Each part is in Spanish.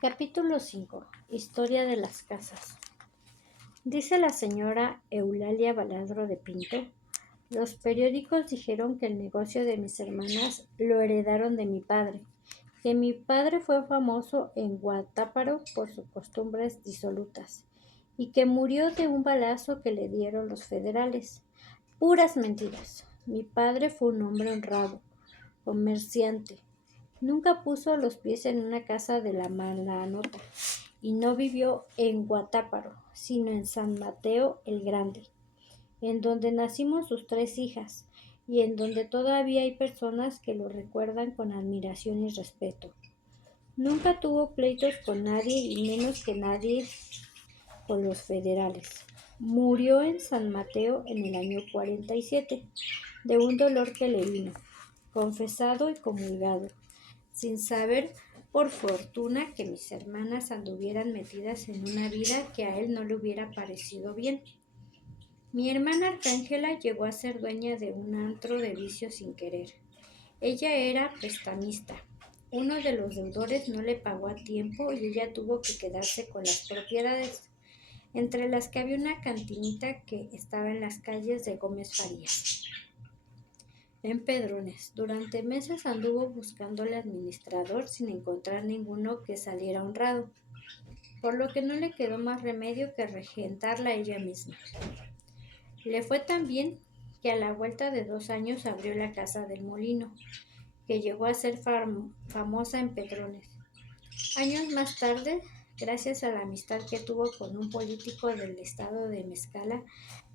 Capítulo 5. Historia de las casas. Dice la señora Eulalia Baladro de Pinto: los periódicos dijeron que el negocio de mis hermanas lo heredaron de mi padre, que mi padre fue famoso en Guatáparo por sus costumbres disolutas y que murió de un balazo que le dieron los federales. Puras mentiras. Mi padre fue un hombre honrado, comerciante. Nunca puso los pies en una casa de la mala nota y no vivió en Guatáparo, sino en San Mateo el Grande, en donde nacimos sus tres hijas y en donde todavía hay personas que lo recuerdan con admiración y respeto. Nunca tuvo pleitos con nadie y menos que nadie con los federales. Murió en San Mateo en el año 47 de un dolor que le vino, confesado y comulgado, sin saber por fortuna que mis hermanas anduvieran metidas en una vida que a él no le hubiera parecido bien. Mi hermana Arcángela llegó a ser dueña de un antro de vicio sin querer. Ella era prestamista. Uno de los deudores no le pagó a tiempo y ella tuvo que quedarse con las propiedades, entre las que había una cantinita que estaba en las calles de Gómez Farías, en Pedrones. Durante meses anduvo buscando al administrador sin encontrar ninguno que saliera honrado, por lo que no le quedó más remedio que regentarla ella misma. Le fue tan bien que a la vuelta de 2 años abrió la Casa del Molino, que llegó a ser famosa en Pedrones. Años más tarde, gracias a la amistad que tuvo con un político del estado de Mezcala,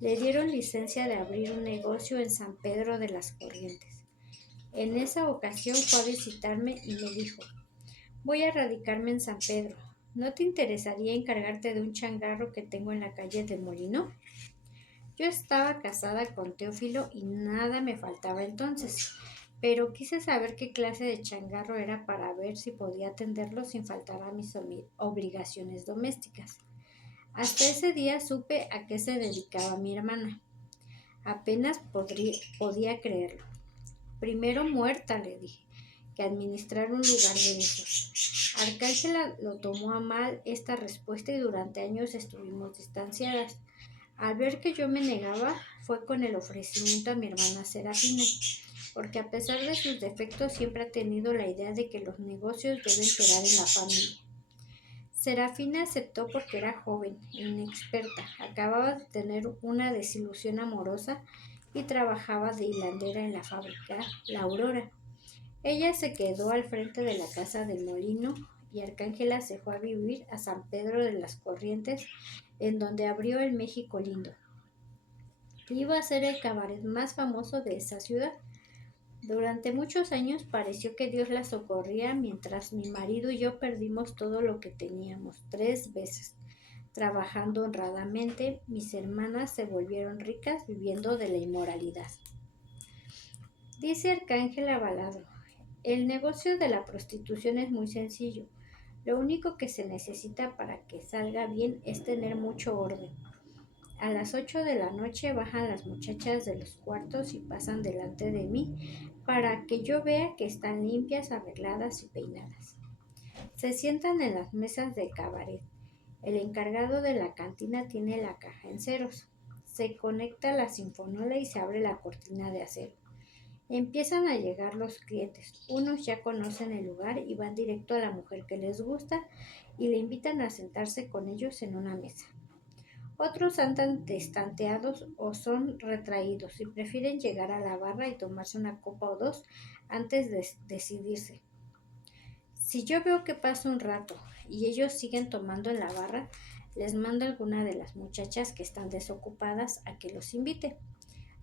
le dieron licencia de abrir un negocio en San Pedro de las Corrientes. En esa ocasión fue a visitarme y me dijo: voy a radicarme en San Pedro. ¿No te interesaría encargarte de un changarro que tengo en la calle del Molino? Yo estaba casada con Teófilo y nada me faltaba entonces, pero quise saber qué clase de changarro era para ver si podía atenderlo sin faltar a mis obligaciones domésticas. Hasta ese día supe a qué se dedicaba mi hermana. Apenas podía creerlo. Primero muerta, le dije, que administrar un lugar de esos. Arcángela lo tomó a mal esta respuesta y durante años estuvimos distanciadas. Al ver que yo me negaba, fue con el ofrecimiento a mi hermana Serafina, porque a pesar de sus defectos siempre ha tenido la idea de que los negocios deben quedar en la familia. Serafina aceptó porque era joven e inexperta, acababa de tener una desilusión amorosa y trabajaba de hilandera en la fábrica La Aurora. Ella se quedó al frente de la Casa del Molino y Arcángela se fue a vivir a San Pedro de las Corrientes, en donde abrió el México Lindo. Iba a ser el cabaret más famoso de esa ciudad. Durante muchos años pareció que Dios la socorría mientras mi marido y yo perdimos todo lo que teníamos 3 veces. Trabajando honradamente, mis hermanas se volvieron ricas viviendo de la inmoralidad. Dice Arcángela Baladro: el negocio de la prostitución es muy sencillo. Lo único que se necesita para que salga bien es tener mucho orden. A las 8 de la noche bajan las muchachas de los cuartos y pasan delante de mí para que yo vea que están limpias, arregladas y peinadas. Se sientan en las mesas de cabaret. El encargado de la cantina tiene la caja en ceros. Se conecta la sinfonola y se abre la cortina de acero. Empiezan a llegar los clientes. Unos ya conocen el lugar y van directo a la mujer que les gusta y le invitan a sentarse con ellos en una mesa. Otros andan destanteados o son retraídos y prefieren llegar a la barra y tomarse una copa o dos antes de decidirse. Si yo veo que pasa un rato y ellos siguen tomando en la barra, les mando a alguna de las muchachas que están desocupadas a que los invite.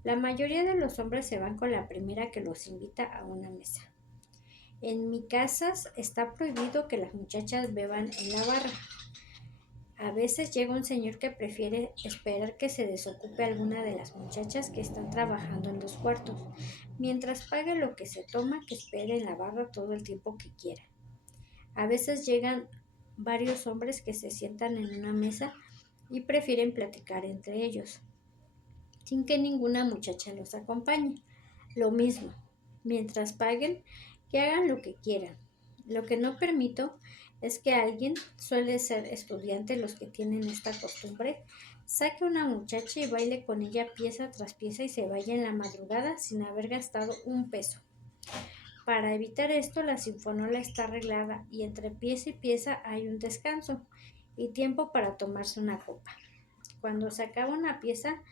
La mayoría de los hombres se van con la primera que los invita a una mesa. En mi casa está prohibido que las muchachas beban en la barra. A veces llega un señor que prefiere esperar que se desocupe alguna de las muchachas que están trabajando en los cuartos. Mientras pague lo que se toma, que espere en la barra todo el tiempo que quiera. A veces llegan varios hombres que se sientan en una mesa y prefieren platicar entre ellos, sin que ninguna muchacha los acompañe. Lo mismo, mientras paguen, que hagan lo que quieran. Lo que no permito es que alguien, suele ser estudiante los que tienen esta costumbre, saque una muchacha y baile con ella pieza tras pieza y se vaya en la madrugada sin haber gastado un peso. Para evitar esto, la sinfonola está arreglada y entre pieza y pieza hay un descanso y tiempo para tomarse una copa. Cuando se acaba una pieza,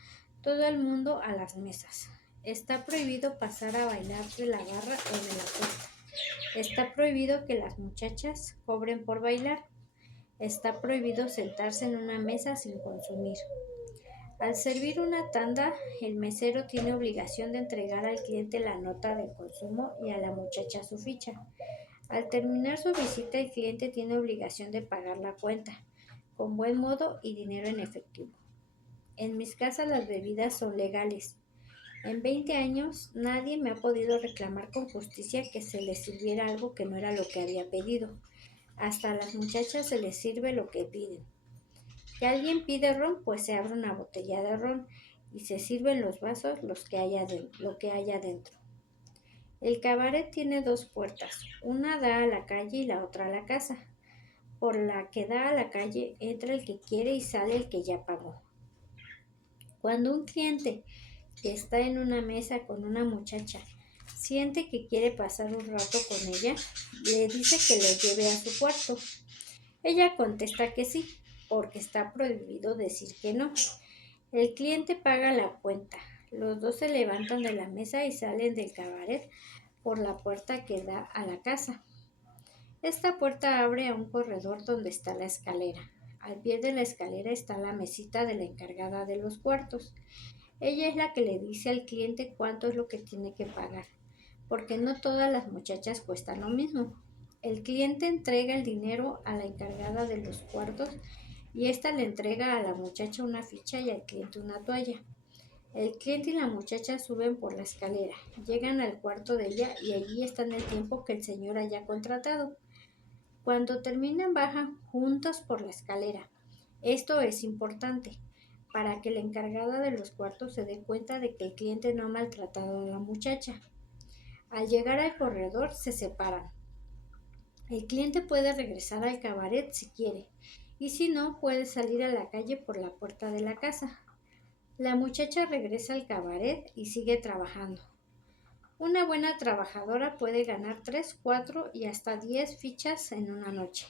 todo el mundo a las mesas. Está prohibido pasar a bailar de la barra o de la puerta. Está prohibido que las muchachas cobren por bailar. Está prohibido sentarse en una mesa sin consumir. Al servir una tanda, el mesero tiene obligación de entregar al cliente la nota del consumo y a la muchacha su ficha. Al terminar su visita, el cliente tiene obligación de pagar la cuenta, con buen modo y dinero en efectivo. En mis casas las bebidas son legales. En 20 años nadie me ha podido reclamar con justicia que se les sirviera algo que no era lo que había pedido. Hasta a las muchachas se les sirve lo que piden. Si alguien pide ron, pues se abre una botella de ron y se sirven los vasos lo que haya dentro. El cabaret tiene dos puertas, una da a la calle y la otra a la casa. Por la que da a la calle entra el que quiere y sale el que ya pagó. Cuando un cliente que está en una mesa con una muchacha siente que quiere pasar un rato con ella, le dice que lo lleve a su cuarto. Ella contesta que sí, porque está prohibido decir que no. El cliente paga la cuenta. Los dos se levantan de la mesa y salen del cabaret por la puerta que da a la casa. Esta puerta abre a un corredor donde está la escalera. Al pie de la escalera está la mesita de la encargada de los cuartos. Ella es la que le dice al cliente cuánto es lo que tiene que pagar, porque no todas las muchachas cuestan lo mismo. El cliente entrega el dinero a la encargada de los cuartos y ésta le entrega a la muchacha una ficha y al cliente una toalla. El cliente y la muchacha suben por la escalera, llegan al cuarto de ella y allí están el tiempo que el señor haya contratado. Cuando terminan bajan juntos por la escalera. Esto es importante para que la encargada de los cuartos se dé cuenta de que el cliente no ha maltratado a la muchacha. Al llegar al corredor se separan. El cliente puede regresar al cabaret si quiere y si no puede salir a la calle por la puerta de la casa. La muchacha regresa al cabaret y sigue trabajando. Una buena trabajadora puede ganar 3, 4 y hasta 10 fichas en una noche.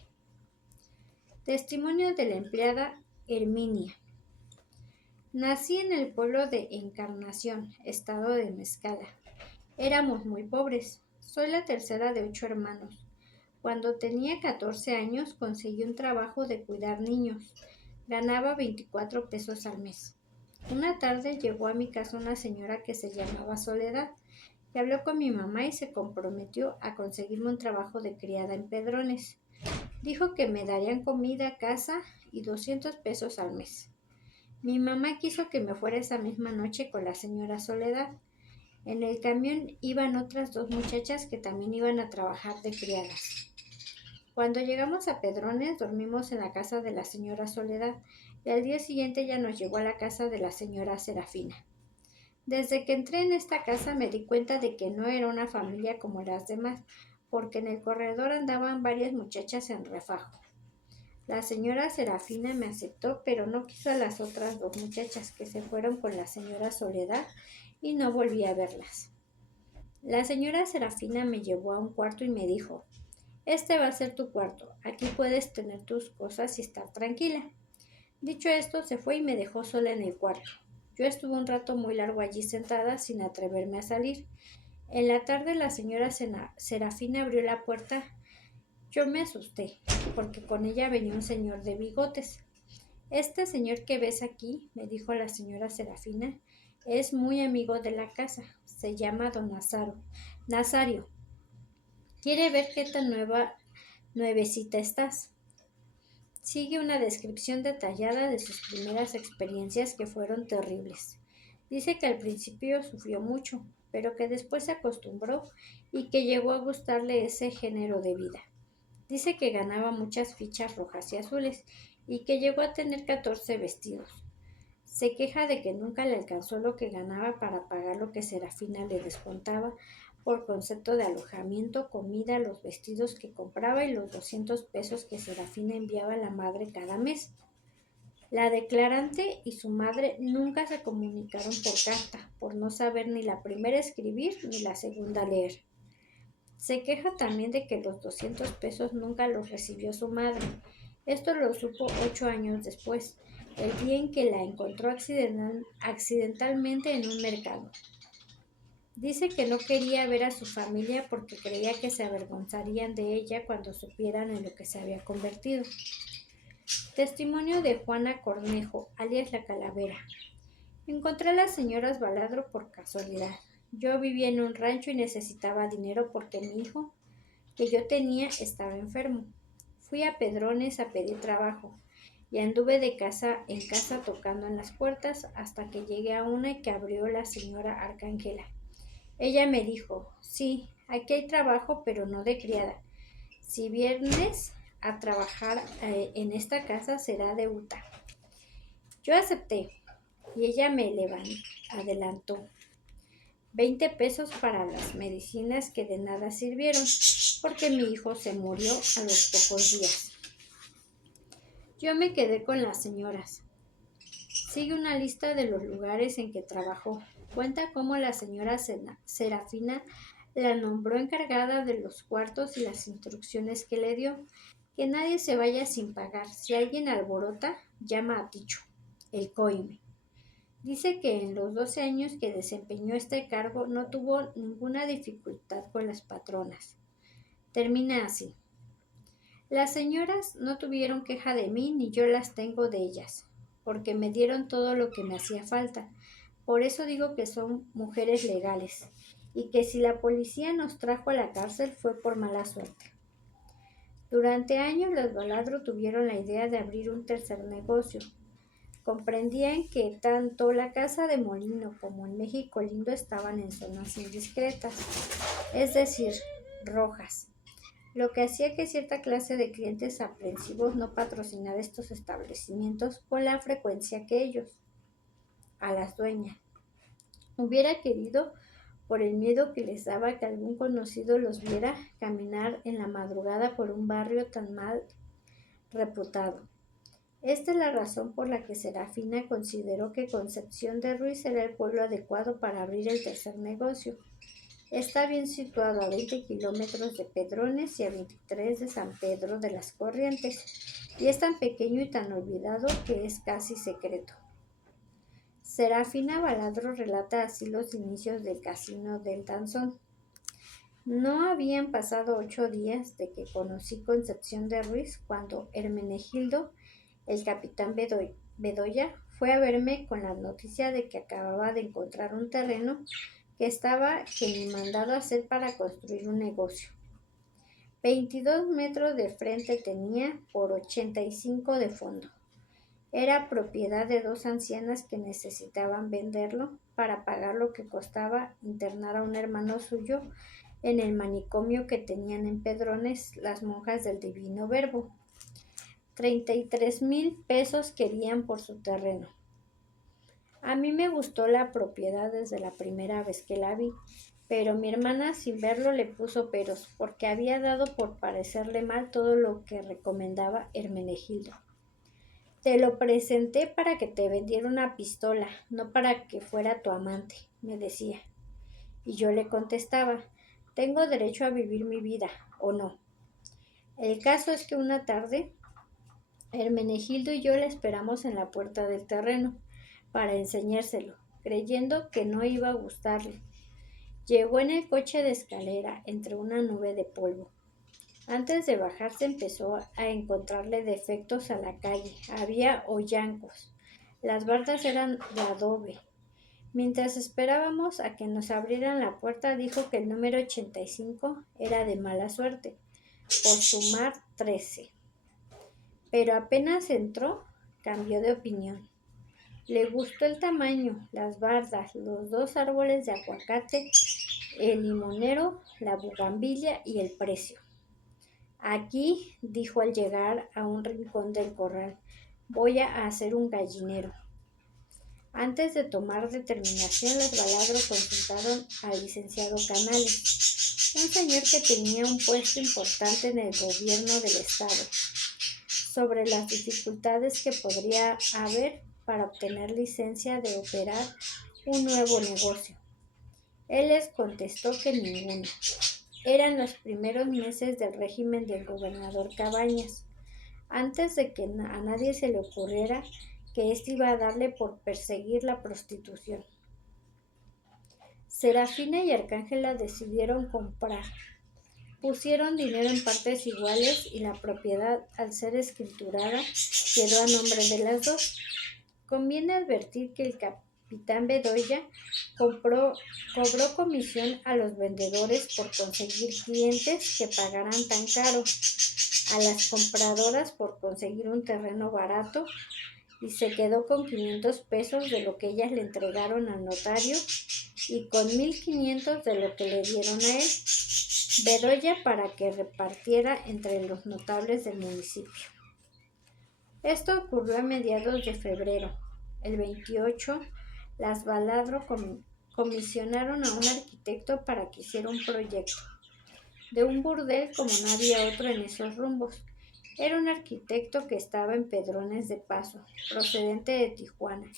Testimonio de la empleada Herminia. Nací en el pueblo de Encarnación, estado de Mezcala. Éramos muy pobres. Soy la tercera de 8 hermanos. Cuando tenía 14 años conseguí un trabajo de cuidar niños. Ganaba 24 pesos al mes. Una tarde llegó a mi casa una señora que se llamaba Soledad, que habló con mi mamá y se comprometió a conseguirme un trabajo de criada en Pedrones. Dijo que me darían comida, casa y 200 pesos al mes. Mi mamá quiso que me fuera esa misma noche con la señora Soledad. En el camión iban otras dos muchachas que también iban a trabajar de criadas. Cuando llegamos a Pedrones dormimos en la casa de la señora Soledad y al día siguiente ella nos llevó a la casa de la señora Serafina. Desde que entré en esta casa me di cuenta de que no era una familia como las demás, porque en el corredor andaban varias muchachas en refajo. La señora Serafina me aceptó, pero no quiso a las otras dos muchachas que se fueron con la señora Soledad y no volví a verlas. La señora Serafina me llevó a un cuarto y me dijo: este va a ser tu cuarto, aquí puedes tener tus cosas y estar tranquila. Dicho esto, se fue y me dejó sola en el cuarto. Yo estuve un rato muy largo allí sentada sin atreverme a salir. En la tarde la señora Serafina abrió la puerta. Yo me asusté, porque con ella venía un señor de bigotes. Este señor que ves aquí, me dijo la señora Serafina, es muy amigo de la casa. Se llama don Nazario. Quiere ver qué tan nuevecita estás. Sigue una descripción detallada de sus primeras experiencias que fueron terribles. Dice que al principio sufrió mucho, pero que después se acostumbró y que llegó a gustarle ese género de vida. Dice que ganaba muchas fichas rojas y azules y que llegó a tener 14 vestidos. Se queja de que nunca le alcanzó lo que ganaba para pagar lo que Serafina le descontaba por concepto de alojamiento, comida, los vestidos que compraba y los 200 pesos que Serafina enviaba a la madre cada mes. La declarante y su madre nunca se comunicaron por carta, por no saber ni la primera escribir ni la segunda leer. Se queja también de que los 200 pesos nunca los recibió su madre. Esto lo supo 8 años después, el día en que la encontró accidentalmente en un mercado. Dice que no quería ver a su familia porque creía que se avergonzarían de ella cuando supieran en lo que se había convertido. Testimonio de Juana Cornejo, alias La Calavera. Encontré a las señoras Baladro por casualidad. Yo vivía en un rancho y necesitaba dinero porque mi hijo, que yo tenía, estaba enfermo. Fui a Pedrones a pedir trabajo y anduve de casa en casa tocando en las puertas hasta que llegué a una que abrió la señora Arcángela. Ella me dijo, sí, aquí hay trabajo, pero no de criada. Si vienes a trabajar en esta casa será de Uta. Yo acepté y ella me adelantó 20 pesos para las medicinas que de nada sirvieron porque mi hijo se murió a los pocos días. Yo me quedé con las señoras. Sigue una lista de los lugares en que trabajó. Cuenta cómo la señora Serafina la nombró encargada de los cuartos y las instrucciones que le dio. Que nadie se vaya sin pagar. Si alguien alborota, llama a Ticho, el coime. Dice que en los 12 años que desempeñó este cargo no tuvo ninguna dificultad con las patronas. Termina así. Las señoras no tuvieron queja de mí ni yo las tengo de ellas, porque me dieron todo lo que me hacía falta. Por eso digo que son mujeres legales y que si la policía nos trajo a la cárcel fue por mala suerte. Durante años los Baladro tuvieron la idea de abrir un tercer negocio. Comprendían que tanto la casa de Molino como en México Lindo estaban en zonas indiscretas, es decir, rojas, lo que hacía que cierta clase de clientes aprensivos no patrocinara estos establecimientos con la frecuencia que ellos, a las dueñas, hubiera querido por el miedo que les daba que algún conocido los viera caminar en la madrugada por un barrio tan mal reputado. Esta es la razón por la que Serafina consideró que Concepción de Ruiz era el pueblo adecuado para abrir el tercer negocio. Está bien situado a 20 kilómetros de Pedrones y a 23 de San Pedro de las Corrientes, y es tan pequeño y tan olvidado que es casi secreto. Serafina Baladro relata así los inicios del Casino del Danzón. No habían pasado 8 días de que conocí Concepción de Ruiz cuando Hermenegildo, el capitán Bedoya, fue a verme con la noticia de que acababa de encontrar un terreno que estaba ni mandado hacer para construir un negocio. 22 metros de frente tenía por 85 de fondo. Era propiedad de 2 ancianas que necesitaban venderlo para pagar lo que costaba internar a un hermano suyo en el manicomio que tenían en Pedrones las monjas del Divino Verbo. 33,000 pesos querían por su terreno. A mí me gustó la propiedad desde la primera vez que la vi, pero mi hermana sin verlo le puso peros, porque había dado por parecerle mal todo lo que recomendaba Hermenegildo. Te lo presenté para que te vendiera una pistola, no para que fuera tu amante, me decía. Y yo le contestaba, tengo derecho a vivir mi vida, ¿o no? El caso es que una tarde, Hermenegildo y yo le esperamos en la puerta del terreno para enseñárselo, creyendo que no iba a gustarle. Llegó en el coche de escalera entre una nube de polvo. Antes de bajarse empezó a encontrarle defectos a la calle. Había hoyancos. Las bardas eran de adobe. Mientras esperábamos a que nos abrieran la puerta, dijo que el número 85 era de mala suerte, por sumar 13. Pero apenas entró, cambió de opinión. Le gustó el tamaño, las bardas, los 2 árboles de aguacate, el limonero, la bugambilla y el precio. Aquí, dijo al llegar a un rincón del corral, voy a hacer un gallinero. Antes de tomar determinación, los Baladro consultaron al licenciado Canales, un señor que tenía un puesto importante en el gobierno del estado, sobre las dificultades que podría haber para obtener licencia de operar un nuevo negocio. Él les contestó que ninguno. Eran los primeros meses del régimen del gobernador Cabañas, antes de que a nadie se le ocurriera que éste iba a darle por perseguir la prostitución. Serafina y Arcángela decidieron comprar. Pusieron dinero en partes iguales y la propiedad, al ser escriturada, quedó a nombre de las dos. Conviene advertir que el capitán Bedoya cobró comisión a los vendedores por conseguir clientes que pagaran tan caro, a las compradoras por conseguir un terreno barato, y se quedó con 500 pesos de lo que ellas le entregaron al notario y con 1,500 de lo que le dieron a él, Bedoya, para que repartiera entre los notables del municipio. Esto ocurrió a mediados de febrero. El 28, las Baladro comisionaron a un arquitecto para que hiciera un proyecto de un burdel como no había otro en esos rumbos. Era un arquitecto que estaba en Pedrones de Paso, procedente de Tijuana,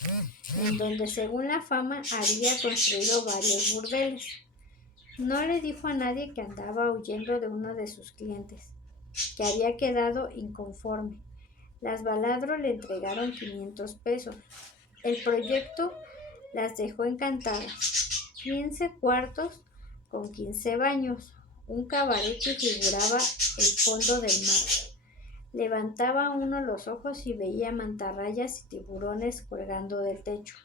en donde según la fama había construido varios burdeles. No le dijo a nadie que andaba huyendo de uno de sus clientes, que había quedado inconforme. Las Baladro le entregaron 500 pesos. El proyecto las dejó encantadas. 15 cuartos con 15 baños, un cabaret que figuraba el fondo del mar. Levantaba uno los ojos y veía mantarrayas y tiburones colgando del techo.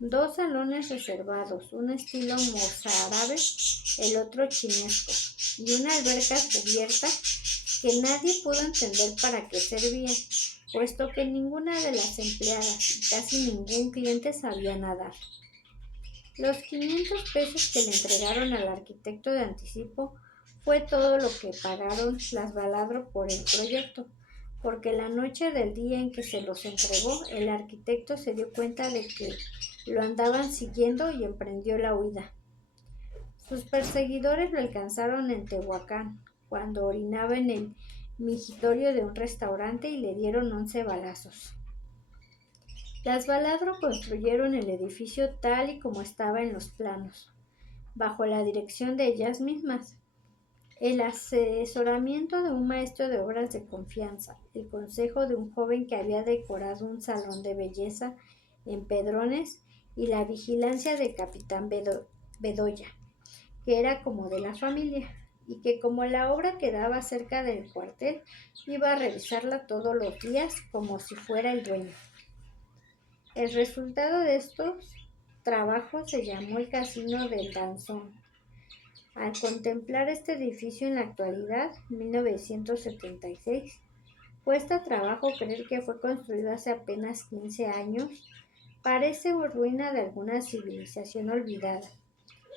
2 salones reservados, un estilo mozárabe, el otro chinesco, y una alberca cubierta que nadie pudo entender para qué servía, puesto que ninguna de las empleadas y casi ningún cliente sabía nadar. Los 500 pesos que le entregaron al arquitecto de anticipo fue todo lo que pagaron las Baladro por el proyecto, porque la noche del día en que se los entregó, el arquitecto se dio cuenta de que lo andaban siguiendo y emprendió la huida. Sus perseguidores lo alcanzaron en Tehuacán, cuando orinaba en el migitorio de un restaurante, y le dieron 11 balazos. Las Baladro construyeron el edificio tal y como estaba en los planos, bajo la dirección de ellas mismas, el asesoramiento de un maestro de obras de confianza, el consejo de un joven que había decorado un salón de belleza en Pedrones y la vigilancia del capitán Bedoya, que era como de la familia, y que como la obra quedaba cerca del cuartel, iba a revisarla todos los días como si fuera el dueño. El resultado de estos trabajos se llamó el Casino del Danzón. Al contemplar este edificio en la actualidad, 1976, cuesta trabajo creer que fue construido hace apenas 15 años. Parece ruina de alguna civilización olvidada.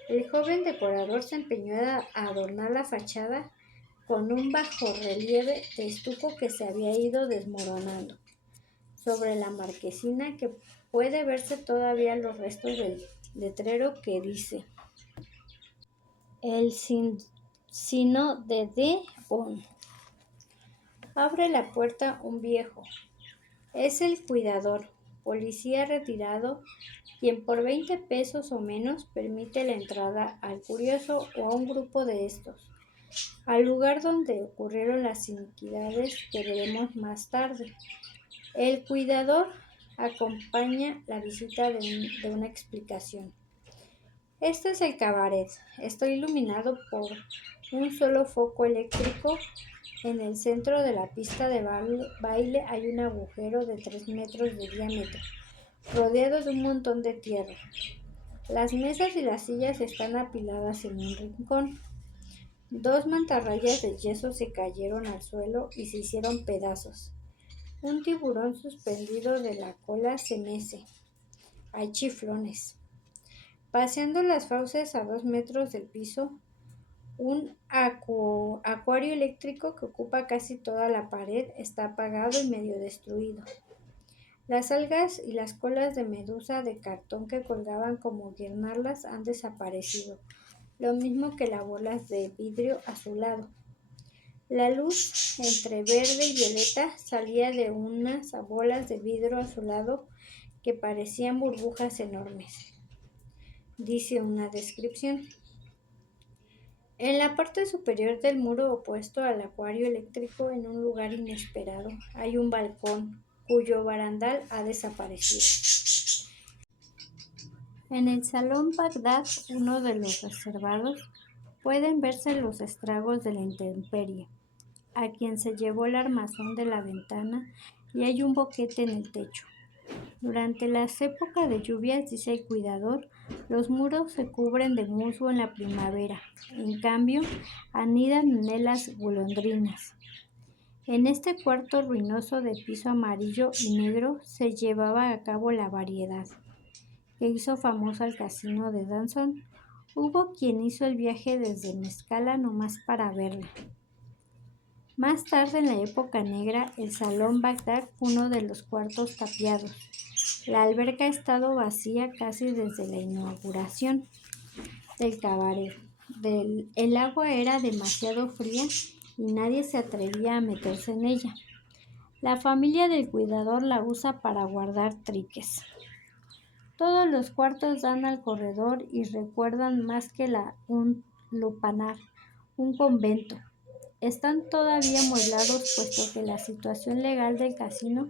El joven decorador se empeñó a adornar la fachada con un bajorrelieve de estuco que se había ido desmoronando. Sobre la marquesina que puede verse todavía los restos del letrero que dice: El Sino de Bon. Abre la puerta un viejo. Es el cuidador, policía retirado, quien por 20 pesos o menos permite la entrada al curioso o a un grupo de estos, al lugar donde ocurrieron las iniquidades que veremos más tarde. El cuidador acompaña la visita de una explicación. Este es el cabaret. Está iluminado por un solo foco eléctrico. En el centro de la pista de baile hay un agujero de 3 metros de diámetro, rodeado de un montón de tierra. Las mesas y las sillas están apiladas en un rincón. 2 mantarrayas de yeso se cayeron al suelo y se hicieron pedazos. Un tiburón suspendido de la cola se mece. Hay chiflones. Paseando las fauces a 2 metros del piso, un acuario eléctrico que ocupa casi toda la pared está apagado y medio destruido. Las algas y las colas de medusa de cartón que colgaban como guirnaldas han desaparecido, lo mismo que las bolas de vidrio azulado. La luz entre verde y violeta salía de unas bolas de vidrio azulado que parecían burbujas enormes, dice una descripción. En la parte superior del muro opuesto al acuario eléctrico, en un lugar inesperado, hay un balcón cuyo barandal ha desaparecido. En el Salón Bagdad, uno de los reservados, pueden verse los estragos de la intemperie, a quien se llevó el armazón de la ventana y hay un boquete en el techo. Durante las épocas de lluvias, dice el cuidador, los muros se cubren de musgo en la primavera. En cambio, anidan en él las golondrinas. En este cuarto ruinoso de piso amarillo y negro se llevaba a cabo la variedad que hizo famoso al casino de Danzón. Hubo quien hizo el viaje desde Mezcala nomás para verla. Más tarde, en la época negra, el Salón Bagdad fue uno de los cuartos tapiados. La alberca ha estado vacía casi desde la inauguración del cabaret. El agua era demasiado fría y nadie se atrevía a meterse en ella. La familia del cuidador la usa para guardar triques. Todos los cuartos dan al corredor y recuerdan más que un lupanar, un convento. Están todavía amueblados puesto que la situación legal del casino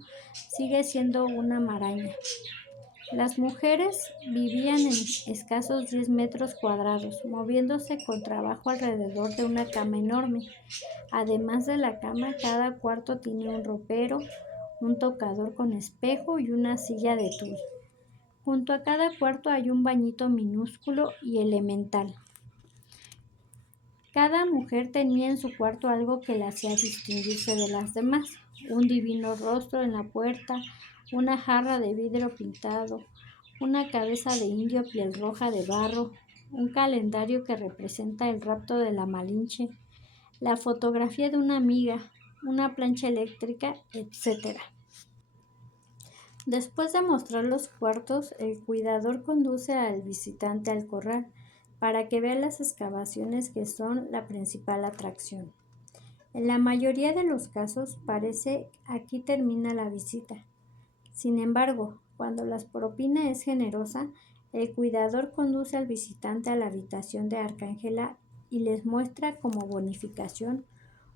sigue siendo una maraña. Las mujeres vivían en escasos 10 metros cuadrados, moviéndose con trabajo alrededor de una cama enorme. Además de la cama, cada cuarto tiene un ropero, un tocador con espejo y una silla de tul. Junto a cada cuarto hay un bañito minúsculo y elemental. Cada mujer tenía en su cuarto algo que la hacía distinguirse de las demás. Un divino rostro en la puerta, una jarra de vidrio pintado, una cabeza de indio piel roja de barro, un calendario que representa el rapto de la Malinche, la fotografía de una amiga, una plancha eléctrica, etc. Después de mostrar los cuartos, el cuidador conduce al visitante al corral para que vea las excavaciones que son la principal atracción. En la mayoría de los casos parece aquí termina la visita. Sin embargo, cuando la propina es generosa, el cuidador conduce al visitante a la habitación de Arcángela y les muestra como bonificación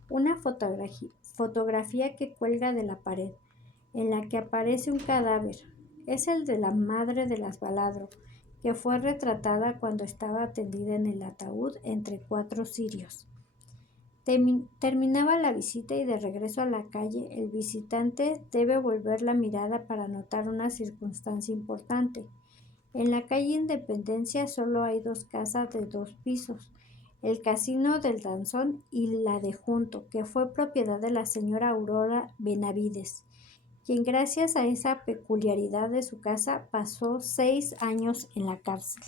una fotografía que cuelga de la pared, en la que aparece un cadáver. Es el de la madre de las Baladro, que fue retratada cuando estaba tendida en el ataúd entre 4 cirios. Terminaba la visita y de regreso a la calle, el visitante debe volver la mirada para notar una circunstancia importante. En la calle Independencia solo hay 2 casas de 2 pisos, el Casino del Danzón y la de Junto, que fue propiedad de la señora Aurora Benavides, quien gracias a esa peculiaridad de su casa pasó 6 años en la cárcel.